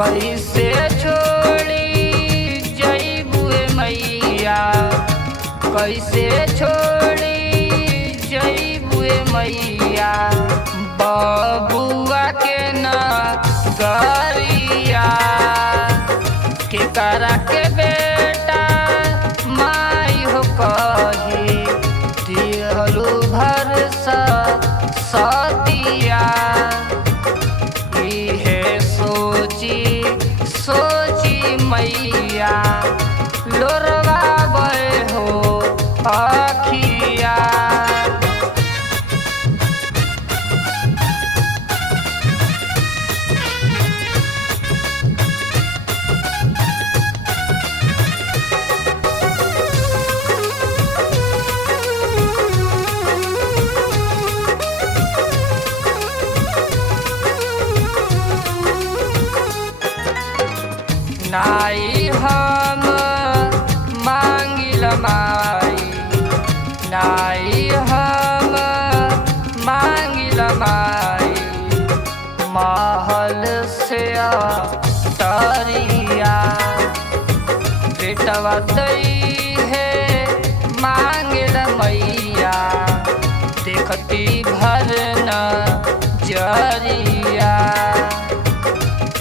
कैसे छोड़ी जइबुए मैया, कैसे छोड़ी जइबुए मैया, बबुआ के न गरिया के करा के बेटा माई हो कही दिहलु भर सतिया। इहे सोची सोची मैया लोरवा बहे हो अखिया। नाई हम मांगिल माई, नाई हम मांगिल माई, महल से तरिया बेटवा दई है मांगिल मैया, देखती भर न जरिया।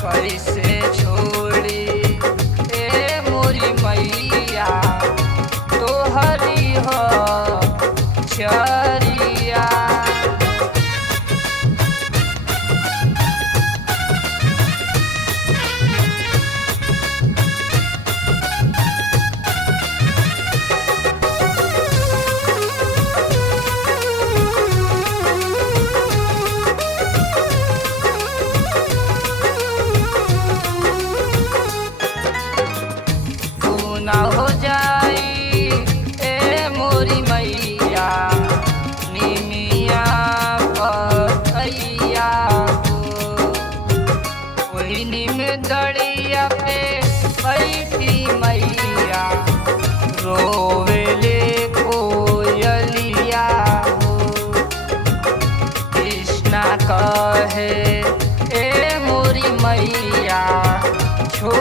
कैसे छोड़ी मैया तोहरी हो चरिया। ना हो जाई ए मोरी मैया निमिया पतैया हो, वही निम दड़िया पे बैठी मैया रोवेले कोयलिया हो। कृष्णा कहे ए मोरी मैया छो